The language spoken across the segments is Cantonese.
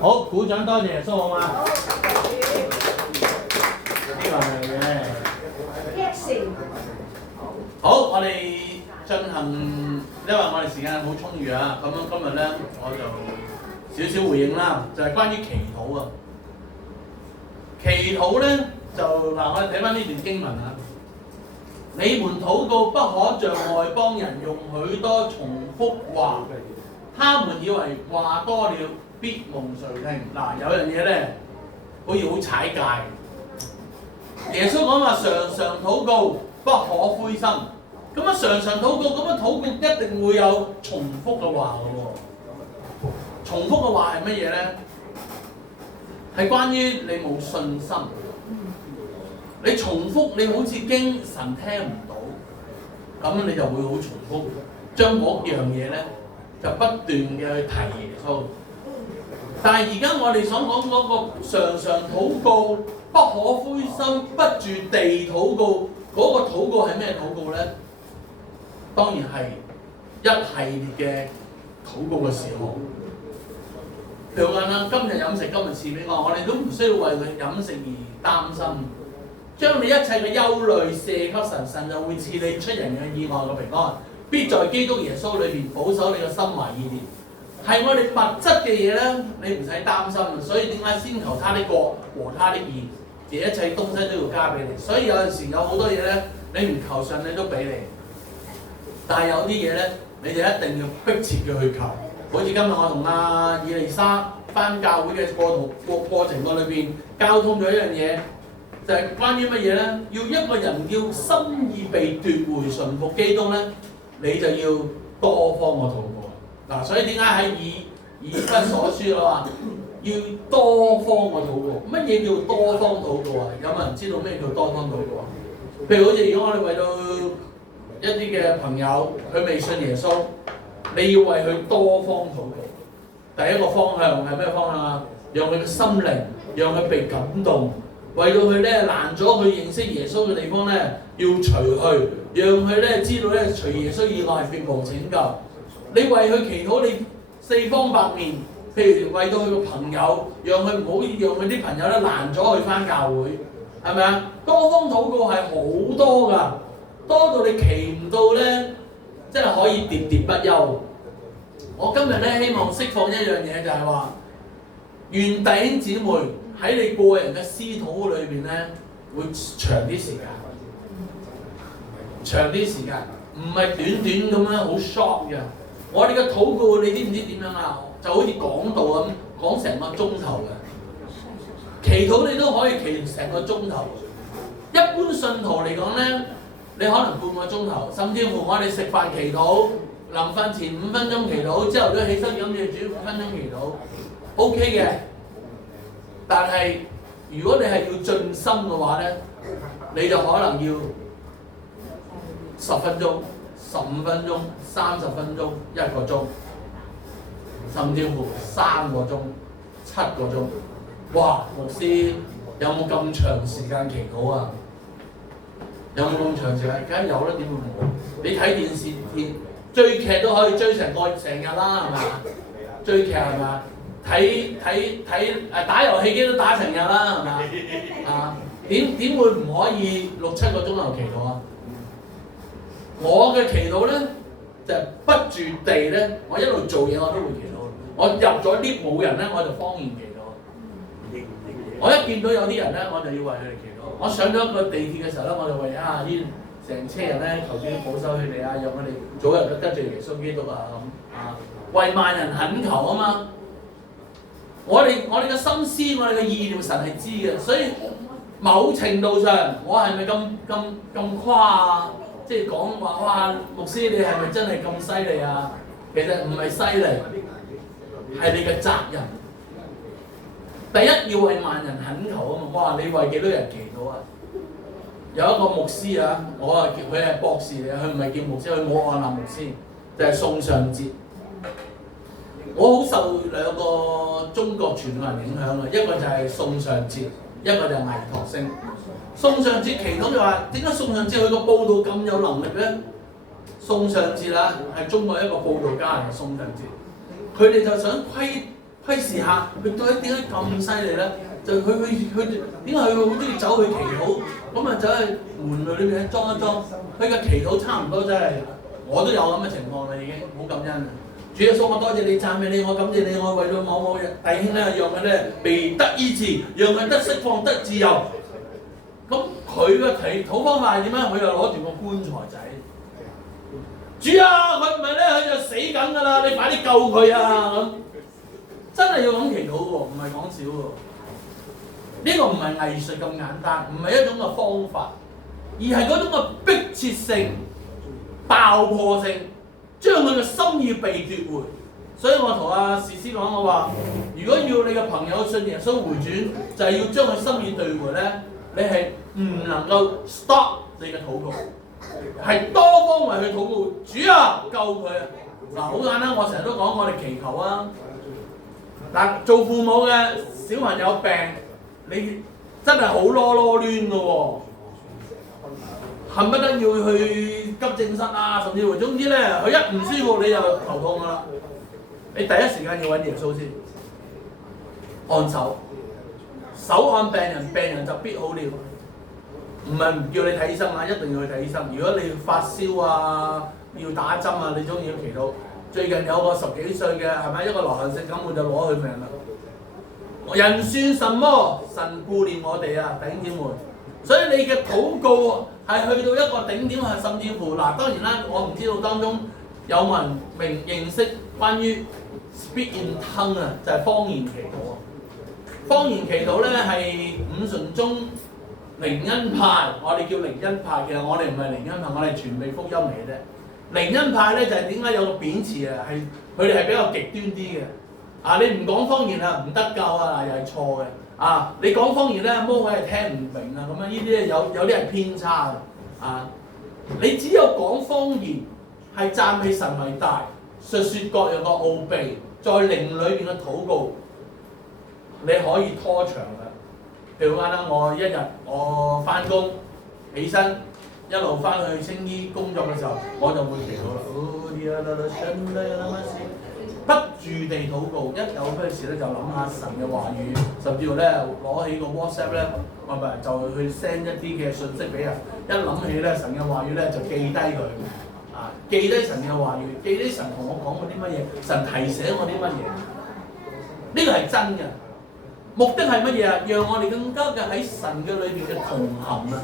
好，鼓掌多謝耶穌好嗎？呢個係嘅。好，我哋進行，因為我哋時間好充裕啊，咁樣今日咧我就少少回應啦，就係關於祈禱啊。祈禱咧就嗱，我哋睇翻呢段經文啊。你們禱告不可像外邦人用許多重複話，他們以為話多了必蒙垂聽。嗱，有樣嘢咧，好似好踩界。耶穌講話常常禱告，不可灰心。咁啊，常常禱告，咁啊禱告一定會有重複嘅話嘅喎。重複嘅話係乜嘢咧？係關於你冇信心。你重複，你好似驚神聽唔到，咁你就會好重複，將嗰樣嘢咧就不斷嘅去提耶穌。但係而家我哋所講嗰個常常禱告，不可灰心，不住地禱告，嗰個禱告係咩禱告咧？當然係一系列嘅禱告嘅事項。譬如話啦，今日飲食，今日賜俾我哋都唔需要為佢飲食而擔心。將你一切嘅憂慮卸給神，神就會賜你出人嘅意外嘅平安，必在基督耶穌裏邊保守你嘅心懷意念。係我哋物質嘅嘢咧，你唔使擔心。所以點解先求他的國和他的義，這一切東西都要加俾你。所以有陣時有好多嘢咧，你唔求上你都俾你。但係有啲嘢咧，你就一定要迫切嘅去求。好似今日我同阿以利沙返教會嘅過程裏邊，交通咗一樣嘢。就係關於乜嘢咧？要一個人要心意被奪回順服基督咧，你就要多方嘅禱告。嗱，所以點解喺以弗所書話要多方嘅禱告？乜嘢叫多方禱告啊？有冇人知道咩叫多方禱告啊？譬如好似如果我哋為到一啲嘅朋友，佢未信耶穌，你要為佢多方禱告。第一個方向係咩方向啊？讓佢嘅心靈，讓佢被感動。為到佢咧攔咗佢認識耶穌嘅地方咧，要除去，讓佢咧知道咧除耶穌以外別無拯救。你為佢祈禱，你四方八面，譬如為到佢個朋友，讓佢唔好讓佢啲朋友咧攔咗佢返教會，係咪啊？多方禱告係好多㗎，多到你祈唔到咧，即係可以喋喋不休。我今日咧希望釋放一樣嘢，就係話，願弟兄姊妹喺你個人嘅私禱裏邊咧，會長啲時間，長啲時間，唔係短短咁樣好 short 嘅。我哋嘅禱告，你知唔知點樣啊？就好似講道咁，講成個鐘頭嘅。祈禱你都可以祈成個鐘頭。一般信徒嚟講咧，你可能半個鐘頭，甚至乎我哋食飯祈禱，臨瞓前5分鐘祈禱，之後都起身咁要煮5分鐘祈禱 ，OK 嘅。但係如果你係要盡心嘅話咧，你就可能要10分鐘、15分鐘、30分鐘、1個鐘，甚至乎3個鐘、7個鐘。哇！牧師有冇咁長時間祈禱啊？有冇咁長時間？梗係有啦，點會冇？你睇電視追劇都可以追成日啦，係咪啊？追劇係咪啊？睇打遊戲機都打成日啦，係咪啊？點會唔可以6、7個鐘頭祈禱啊？我嘅祈禱咧就係、不住地咧，我一路做嘢我都會祈禱。我入咗 lift 冇人咧，我就方言祈禱。我一見到有啲人咧，我就要為佢哋祈禱。我上咗個地鐵嘅時候咧，我就為呢成車人咧求主保守佢哋啊，讓佢哋早日得罪耶穌基督啊咁啊，為萬人懇求啊嘛。我哋嘅心思，我哋嘅意念，神係知嘅，所以某程度上，我係咪咁誇啊？即係講話哇，牧師你係咪真係咁犀利啊？其實唔係犀利，係你嘅責任。第一要為萬人懇求啊嘛！哇，你為幾多人祈禱啊？有一個牧師啊，我啊叫佢係博士嚟，佢唔係叫牧師，佢冇按立牧師，就係宋尚節。我好受2個中國傳道人影響啊，一個就係宋尚節，一個就係倪柝聲。宋尚節祈禱就話：點解宋尚節佢個報道咁有能力咧？宋尚節啦，係中國一個報道家嚟嘅宋尚節，佢哋就想批示下佢到底點解咁犀利咧？就佢點解佢好中意走去祈禱？咁啊走去門裏邊裝一裝，佢嘅祈禱差唔多真係我都有咁嘅情況啦，已經好感恩。主耶穌，我多謝你，讚美你，我感謝你，我為到某某弟兄咧，讓佢咧被得醫治，讓佢得釋放，得自由。咁佢嘅祈禱方法係點咧？佢就攞住個棺材仔。主啊，佢唔係咧，佢就死緊㗎啦！你快啲救佢啊！咁真係要咁祈禱喎，唔係講笑喎。呢個唔係藝術咁簡單，唔係一種嘅方法，而係嗰種嘅迫切性、爆破性，將佢嘅心意被奪回。所以我同阿士師講，我話：如果要你嘅朋友信耶穌回轉，就係要將佢心意奪回咧，你係唔能夠 stop 你嘅禱告。係多方為佢禱告，主啊救佢啊！嗱，好簡單，我成日都講我哋祈求啊。嗱，做父母嘅小朋友病，你真係好囉囉攣㗎喎，恨不得要去急症室啊，甚至乎總之咧，佢一唔舒服你就頭痛㗎啦。你第一時間要揾耶穌先，按手，手按病人，病人就必好了。唔係唔叫你睇醫生啊，一定要去睇醫生。如果你發燒啊，要打針啊，你中意要祈禱。最近有個10幾歲嘅係咪一個流行性感冒就攞佢命啦。人算什麼？神顧念我哋啊，弟兄姊妹。所以你嘅禱告係去到一個頂點，係甚至乎嗱，當然啦，我唔知道當中有冇人認識關於 speak in tongue 啊，就係方言祈禱啊。方言祈禱咧係五旬宗靈恩派，我哋叫靈恩派，其實我哋唔係靈恩派，我哋係傳遞福音嚟嘅啫。靈恩派咧就係點解有個貶詞啊？係佢哋係比較極端啲嘅。啊，你唔講方言啊，唔得救啊，又係錯嘅。啊，你講方言咧，魔鬼係聽唔明啊，咁樣呢啲咧有啲係偏差嘅。啊，你只有講方言係讚美神為大，述説各樣嘅奧秘，在靈裏邊嘅禱告，你可以拖長嘅。譬如講啦，我一日我翻工起身，一路翻去青衣工作嘅時候，我就會祈禱啦。不住地禱告，一有咩事咧就諗下神嘅話語，甚至乎咧攞起個 WhatsApp 咧，就去 send 一啲嘅信息俾人。一諗起咧神嘅話語咧就記低佢，啊記低神嘅話語，記低神同我講過啲乜嘢，神提醒我啲乜嘢，呢個係真嘅。目的係乜嘢啊？讓我哋更加嘅喺神嘅裏邊嘅同行啊，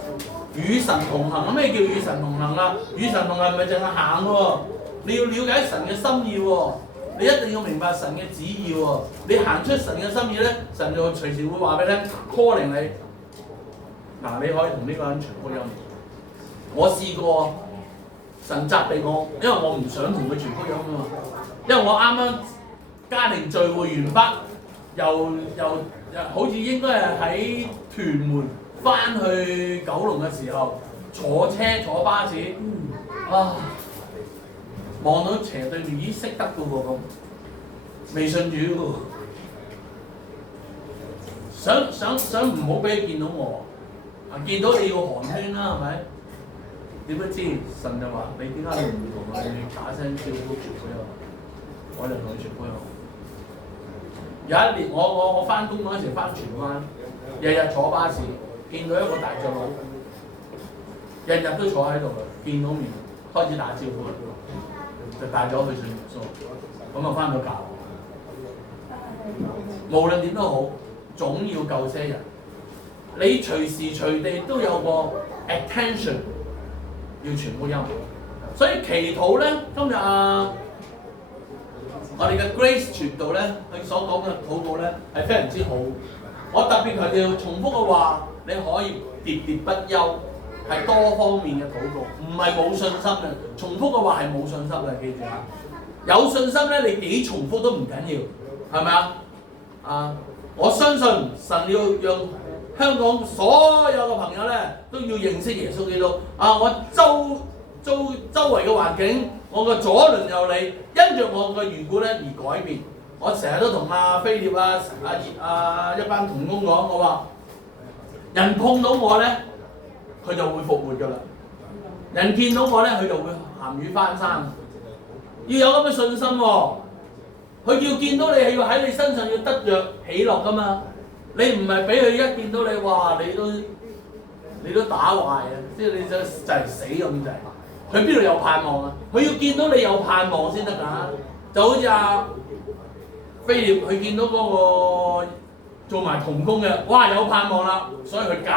與神同行啊！咩叫與神同行啊？與神同行唔係淨係行喎，你要了解神嘅心意喎，你一定要明白神嘅旨意喎。你行出神嘅心意咧，神就隨時會話俾你聽 calling 你。嗱，你可以同呢個人傳福音。我試過神責備我，因為我唔想同佢傳福音啊嘛，因為我啱啱家庭聚會完畢，又好似應該係喺屯門翻去九龍嘅時候，坐巴士，望到斜對面，咦識得嘅喎咁，未信主嘅喎，想唔好俾你見到我，見到你要寒暄啦係咪？點不知神就話你點解唔同佢打聲招呼傳福音？我就同佢傳福音。有一年我翻工嗰陣時翻荃灣，日日坐巴士，見到一個大隻佬，日日都坐喺度嘅，見到面開始打招呼，就帶咗佢信耶穌，咁啊翻到教。無論點都好，總要救些人。你隨時隨地都有個 attention 要傳福音，所以祈禱咧，今日我哋嘅 Grace 傳道咧，佢所講嘅禱告咧係非常之好。我特別強調重複嘅話，你可以喋喋不休，係多方面嘅禱告，唔係冇信心嘅。重複嘅話係冇信心嘅，記住啊！有信心咧，你幾重複都唔緊要，係咪啊？我相信神要讓香港所有嘅朋友咧都要認識耶穌基督。我周圍嘅環境，我嘅左鄰右里，因着我嘅緣故咧而改變。我成日都同菲臘一班同工講，我話人碰到我咧，佢就會復活㗎啦。人見到我咧，佢就會鹹魚翻生。要有咁嘅信心喎。佢要見到你係要喺你身上要得着喜樂噶嘛。你唔係俾佢一見到你，哇！你都打壞啊！即係你就係死咁滯。佢邊度有盼望啊？佢要見到你有盼望先得㗎。就好似菲臘，佢見到嗰個做埋童工嘅，哇！有盼望啦，所以佢戒，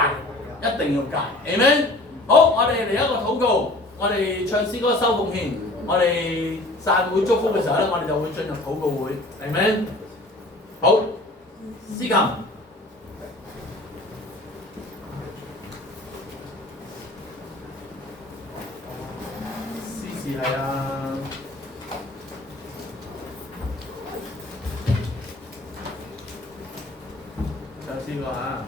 一定要戒。Amen。好，我哋嚟一個禱告，我哋唱詩歌收奉獻，我哋散會祝福嘅時候咧，我哋就會進入禱告會。Amen。好，司琴。是係啊，唱詩歌啊！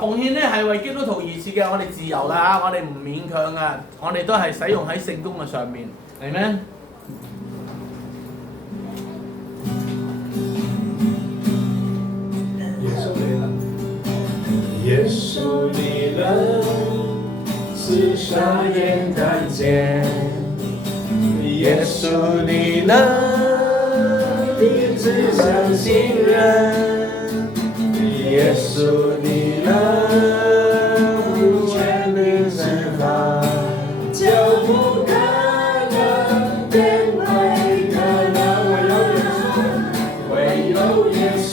奉獻咧係為基督徒而設嘅，我哋自由㗎嚇，我哋唔勉強㗎，我哋都係使用喺聖工嘅上面，係咩？耶稣你能是傻眼看见，耶稣你能医治伤心人，耶稣你能全民释放，就不可能变为可能，唯有耶稣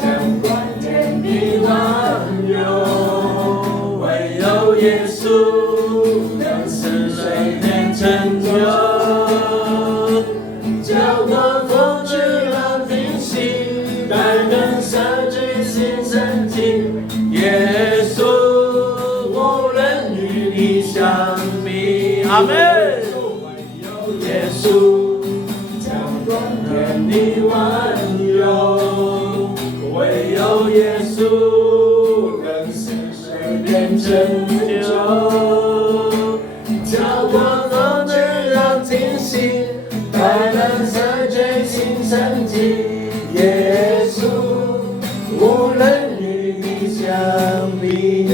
掌管天地万有，唯有耶稣能使水变成酒，叫光风去浪平息，但能赦罪心神经。耶稣无人与你相比，阿門。唯有耶稣掌管天地万有，唯有耶稣能使水变成酒，叫光风去浪停息，但能赦罪心神经。耶稣无人与你相比，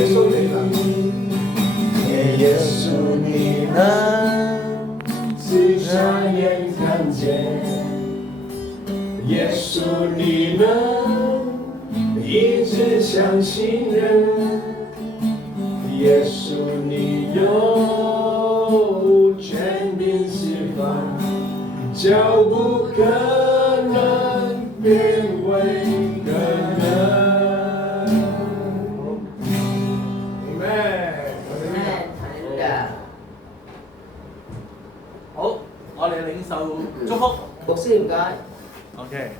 耶稣你能使傻眼看见，耶稣你能医治伤心人，耶稣你有权柄释放，叫不可能变为可能。好，我哋領受祝福。牧師唔該。 OK。